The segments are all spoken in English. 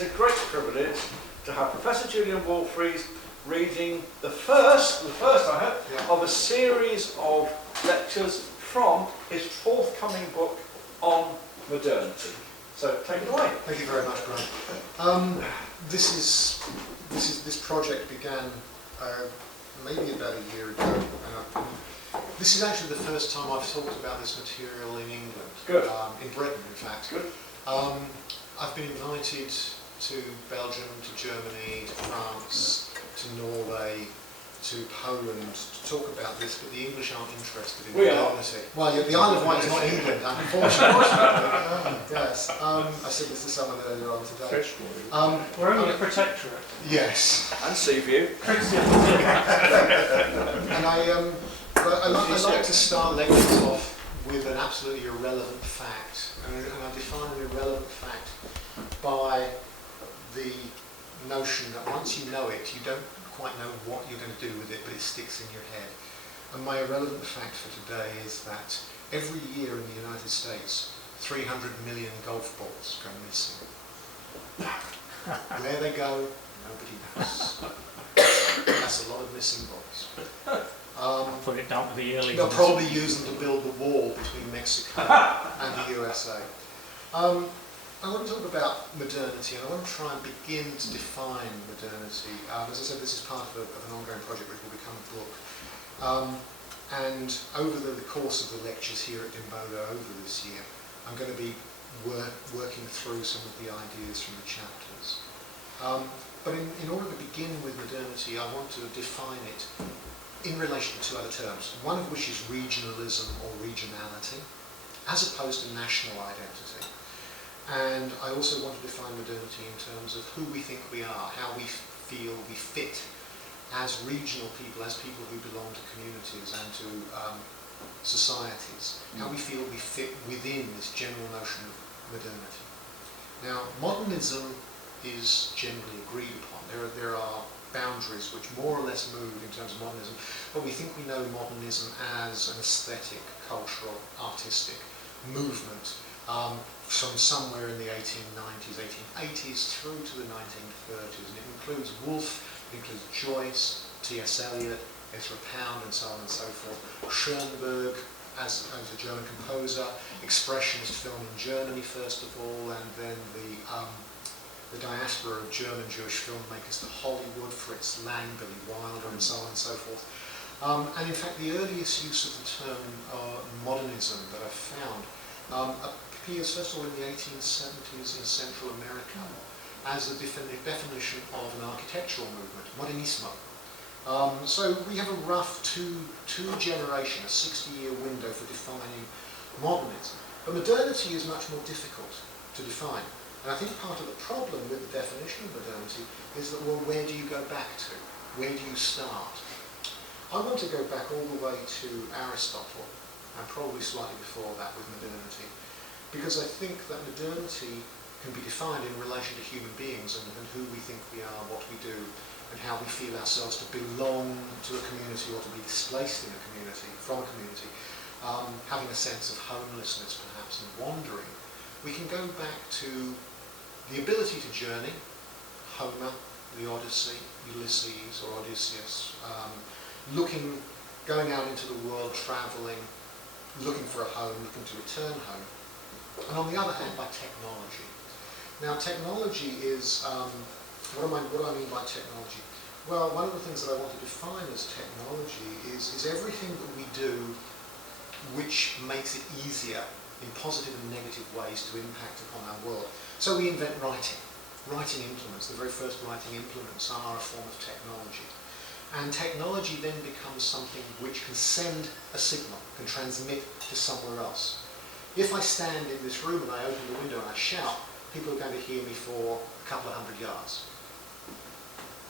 is a great privilege to have Professor Julian Wolfreys reading the first I hope, of a series of lectures from his forthcoming book on modernity. So take it away. Thank you very much, Grant. This project began maybe about a year ago. This is actually the first time I've talked about this material in England. Good. In Britain, in fact. Good. I've been invited to Belgium, to Germany, to France, to Norway, to Poland to talk about this, but the English aren't interested in modernity. Well, the Isle of Wight is not England, unfortunately. Yes. I said this to someone earlier on today. We're only a protectorate. Yes. And Seaview. And I like to start lectures off with an absolutely irrelevant fact, and I define an irrelevant fact by the notion that once you know it, you don't quite know what you're going to do with it, but it sticks in your head. And my irrelevant fact for today is that every year in the United States, 300 million golf balls go missing. Where they go, nobody knows. That's a lot of missing balls. Put it down to the early They'll ones. probably use them to build the wall between Mexico and the USA. I want to talk about modernity, and I want to try and begin to define modernity. As I said, this is part of an ongoing project which will become a book. And over the course of the lectures here at Dimbola over this year, I'm going to be working through some of the ideas from the chapters. But in order to begin with modernity, I want to define it in relation to two other terms, one of which is regionalism or regionality, as opposed to national identity. And I also want to define modernity in terms of who we think we are, how we feel we fit as regional people, as people who belong to communities and to societies, how we feel we fit within this general notion of modernity. Now, modernism is generally agreed upon. There are boundaries which more or less move in terms of modernism, but we think we know modernism as an aesthetic, cultural, artistic movement from somewhere in the 1890s, 1880s through to the 1930s, and it includes Woolf, it includes Joyce, T.S. Eliot, Ezra Pound, and so on and so forth. Schoenberg as a German composer, expressionist film in Germany first of all, and then the diaspora of German Jewish filmmakers to Hollywood, Fritz Lang, Billy Wilder, and so on and so forth. And in fact, the earliest use of the term modernism that I've found appears first of all in the 1870s in Central America as a definition of an architectural movement, modernismo. So we have a rough two generation, a 60-year window for defining modernism. But modernity is much more difficult to define. And I think part of the problem with the definition of modernity is that, well, where do you go back to? Where do you start? I want to go back all the way to Aristotle, and probably slightly before that with modernity, because I think that modernity can be defined in relation to human beings and who we think we are, what we do, and how we feel ourselves to belong to a community or to be displaced in a community, from a community, having a sense of homelessness perhaps and wandering. We can go back to the ability to journey, Homer, the Odyssey, Ulysses or Odysseus, going out into the world, travelling, looking for a home, looking to return home. And on the other hand, by technology. Now, technology is, what do I mean by technology? Well, one of the things that I want to define as technology is everything that we do which makes it easier in positive and negative ways to impact upon our world. So we invent writing implements. The very first writing implements are a form of technology. And technology then becomes something which can send a signal, can transmit to somewhere else. If I stand in this room and I open the window and I shout, people are going to hear me for a couple of 100 yards.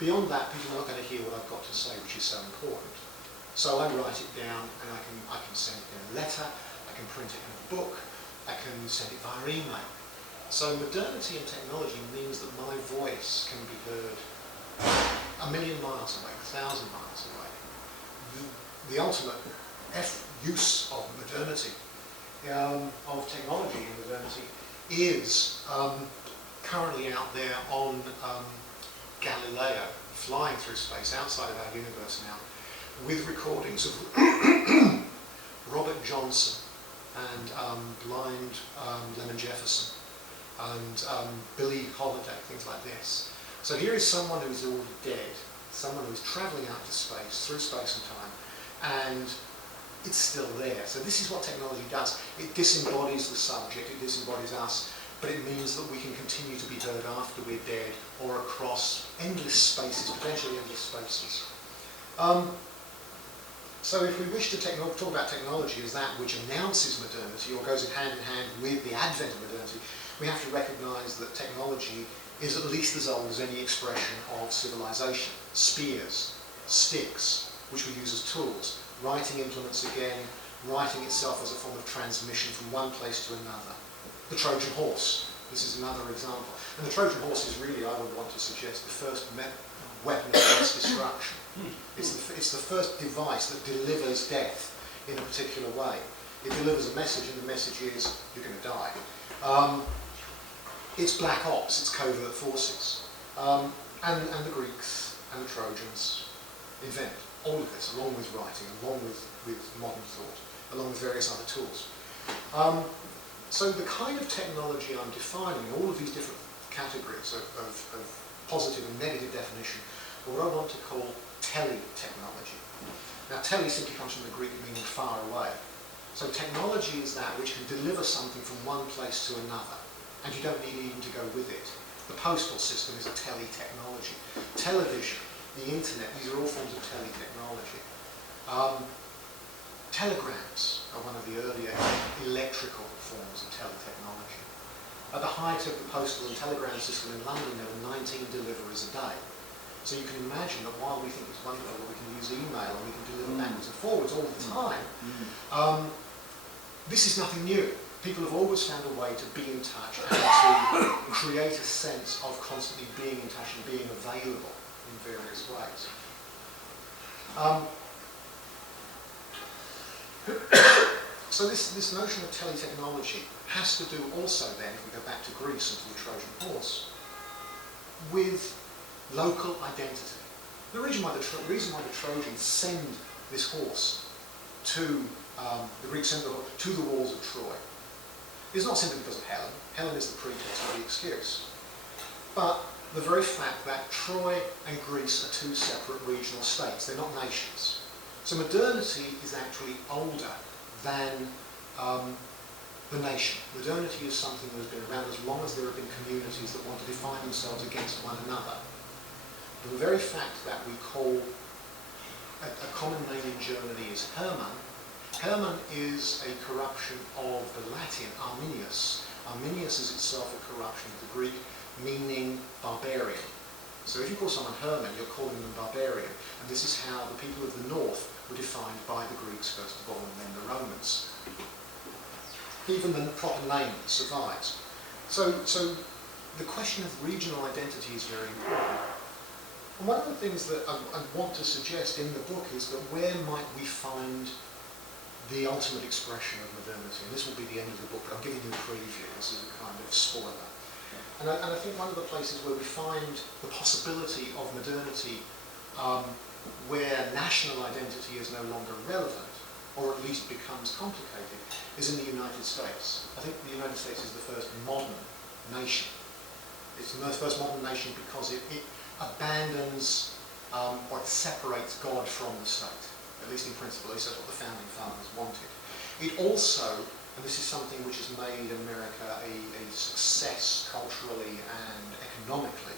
Beyond that, people are not going to hear what I've got to say, which is so important. So I write it down, and I can send it in a letter, I can print it in a book, I can send it via email. So modernity and technology means that my voice can be heard 1,000,000 miles away, 1,000 miles away. The ultimate use of modernity, of technology in modernity, is currently out there on Galileo, flying through space outside of our universe now, with recordings of Robert Johnson and blind Lemon Jefferson and Billie Holiday, things like this. So here is someone who is already dead, someone who is travelling out to space, through space and time, and it's still there. So this is what technology does. It disembodies the subject, it disembodies us, but it means that we can continue to be heard after we're dead or across endless spaces, potentially endless spaces. So if we wish to talk about technology as that which announces modernity or goes hand in hand with the advent of modernity, we have to recognise that technology is at least as old as any expression of civilization. Spears, sticks, which we use as tools, writing implements again, writing itself as a form of transmission from one place to another. The Trojan horse, this is another example. And the Trojan horse is really, I would want to suggest, the first weapon of mass destruction. It's the first device that delivers death in a particular way. It delivers a message, and the message is, you're going to die. It's black ops, it's covert forces. And the Greeks and the Trojans invent all of this, along with writing, along with modern thought, along with various other tools. So the kind of technology I'm defining, all of these different categories of positive and negative definition, are what I want to call tele-technology. Now, tele simply comes from the Greek meaning far away. So technology is that which can deliver something from one place to another, and you don't need even to go with it. The postal system is a tele-technology. Television, the internet, these are all forms of tele-technology. Telegrams are one of the earlier electrical forms of tele-technology. At the height of the postal and telegram system in London, there were 19 deliveries a day. So you can imagine that while we think it's wonderful that we can use email and we can deliver backwards and forwards all the time, this is nothing new. People have always found a way to be in touch and to create a sense of constantly being in touch and being available in various ways. So this notion of tele-technology has to do also then, if we go back to Greece and to the Trojan horse, with local identity. The reason why the Trojans send this horse to the Greeks send to the walls of Troy is not simply because of Helen. Helen is the pretext or the excuse. But the very fact that Troy and Greece are two separate regional states, they're not nations. So modernity is actually older than the nation. Modernity is something that has been around as long as there have been communities that want to define themselves against one another. The very fact that we call a common name in Germany is Hermann. Hermann is a corruption of the Latin Arminius. Arminius is itself a corruption of the Greek, meaning barbarian. So if you call someone Hermann, you're calling them barbarian. And this is how the people of the north were defined by the Greeks first of all, and then the Romans. Even the proper name survives. So the question of regional identity is very important. And one of the things that I want to suggest in the book is that where might we find the ultimate expression of modernity? And this will be the end of the book, but I'm giving you a preview. This is a kind of spoiler. And I think one of the places where we find the possibility of modernity where national identity is no longer relevant, or at least becomes complicated, is in the United States. I think the United States is the first modern nation. It's the first modern nation because it abandons or it separates God from the state. At least in principle, at least that's what the founding fathers wanted. It also, and this is something which has made America a success culturally and economically,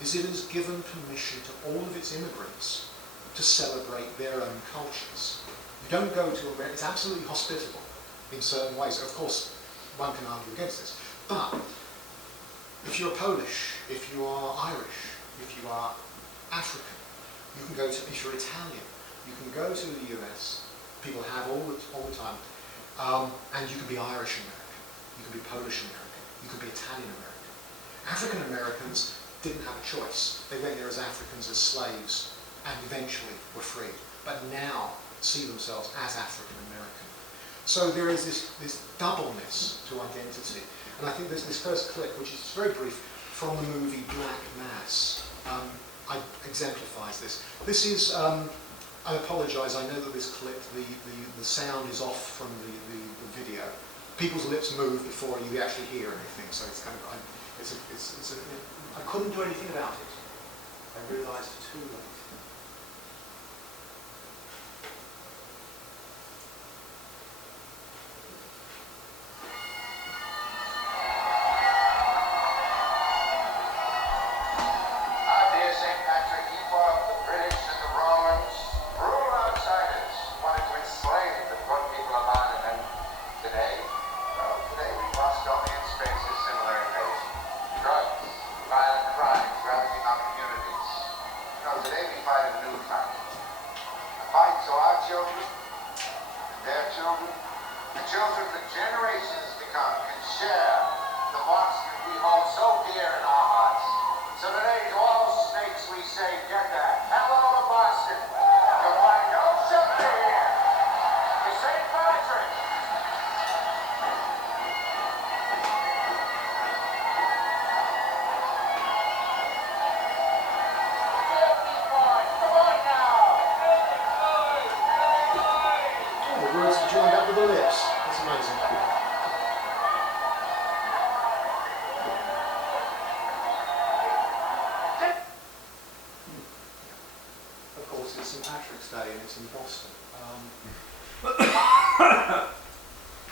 is it has given permission to all of its immigrants to celebrate their own cultures. You don't go to America, it's absolutely hospitable in certain ways. Of course, one can argue against this, but if you're Polish, if you are Irish, if you are African, you can go to, if you're Italian, you can go to the US, people have all the time, and you can be Irish American, you can be Polish American, you can be Italian American. African Americans didn't have a choice. They went there as Africans, as slaves, and eventually were free, but now see themselves as African American. So there is this doubleness to identity. And I think there's this first clip, which is very brief, from the movie Black Mass, exemplifies this. This is, I apologise, I know that this clip, the sound is off from the video. People's lips move before you actually hear anything, so it's kind of, I couldn't do anything about it. I realised too late.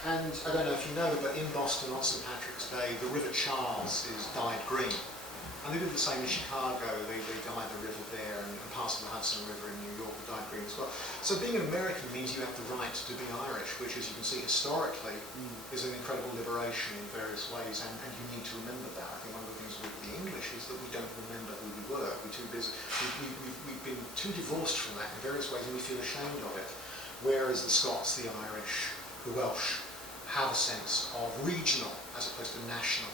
And I don't know if you know, but in Boston on St. Patrick's Day, the River Charles is dyed green. And they did the same in Chicago. They dyed the river there, and parts of the Hudson River in New York were dyed green as well. So being an American means you have the right to be Irish, which, as you can see historically, is an incredible liberation in various ways, and you need to remember that. I think one of the things with the English is that we don't remember who we were. We're too busy. We've been too divorced from that in various ways, and we feel ashamed of it. Whereas the Scots, the Irish, the Welsh have a sense of regional as opposed to national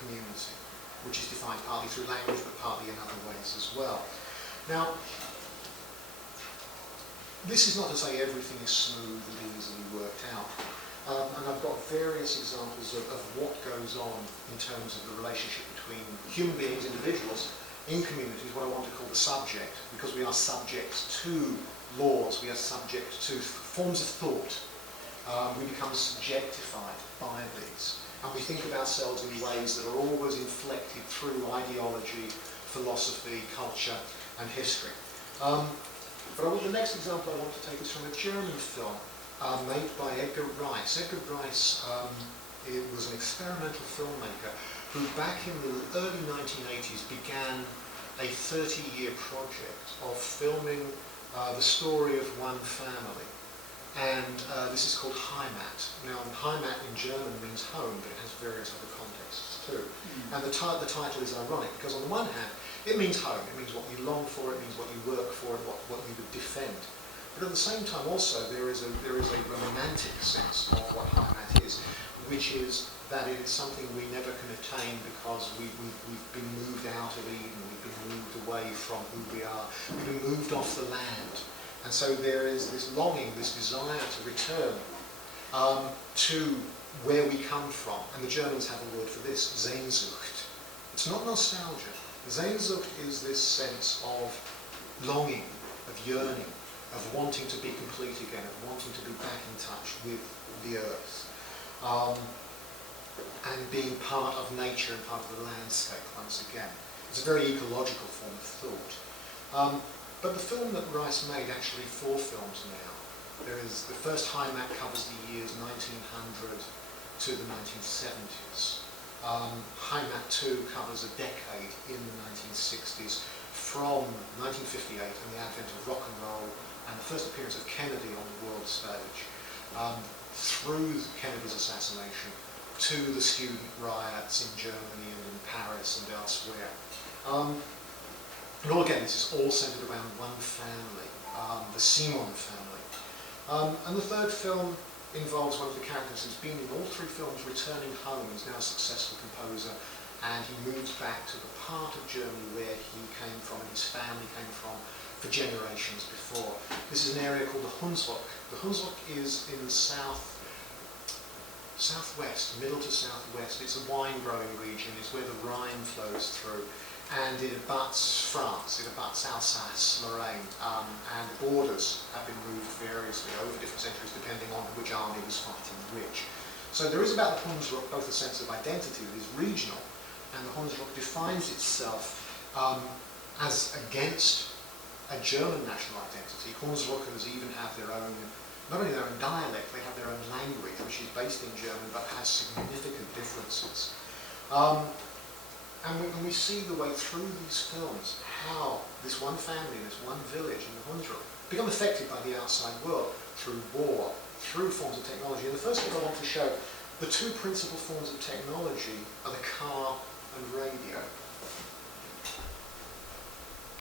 community, which is defined partly through language but partly in other ways as well. Now, this is not to say everything is smooth and easily worked out. And I've got various examples of what goes on in terms of the relationship between human beings, individuals, in communities, what I want to call the subject, because we are subject to laws, we are subject to forms of thought. We become subjectified by these. And we think of ourselves in ways that are always inflected through ideology, philosophy, culture, and history. But the next example I want to take is from a German film made by Edgar Rice. Edgar Rice was an experimental filmmaker who back in the early 1980s began a 30-year project of filming the story of one family. And this is called Heimat. Now, Heimat in German means home, but it has various other contexts too. And the title is ironic, because on the one hand, it means home. It means what you long for, it means what you work for, and what you would defend. But at the same time also, there is a romantic sense of what Heimat is, which is that it is something we never can attain because we've been moved out of Eden, we've been moved away from who we are, we've been moved off the land. And so there is this longing, this desire to return to where we come from. And the Germans have a word for this, Sehnsucht. It's not nostalgia. Sehnsucht is this sense of longing, of yearning, of wanting to be complete again, of wanting to be back in touch with the earth. And being part of nature and part of the landscape once again. It's a very ecological form of thought. But the film that Rice made, actually 4 films now. There is the first Heimat covers the years 1900 to the 1970s. Heimat 2 covers a decade in the 1960s from 1958 and the advent of rock and roll and the first appearance of Kennedy on the world stage, through Kennedy's assassination to the student riots in Germany and in Paris and elsewhere. And all again, this is all centred around one family, the Simon family. And the third film involves one of the characters who's been in all 3 films, returning home. He's now a successful composer, and he moves back to the part of Germany where he came from and his family came from for generations before. This is an area called the Hunsrück. The Hunsrück is in the south southwest, middle to southwest. It's a wine-growing region. It's where the Rhine flows through. And it abuts France, it abuts Alsace, Lorraine, and borders have been moved variously over different centuries depending on which army was fighting which. So there is about the Hunsrück both a sense of identity that is regional, and the Hunsrück defines itself as against a German national identity. Hunsrückers even have their own, not only their own dialect, they have their own language, which is based in German but has significant differences. And we see the way through these films how this one family, this one village in the Hunsrück become affected by the outside world through war, through forms of technology. And the first thing I want to show, the two principal forms of technology are the car and radio.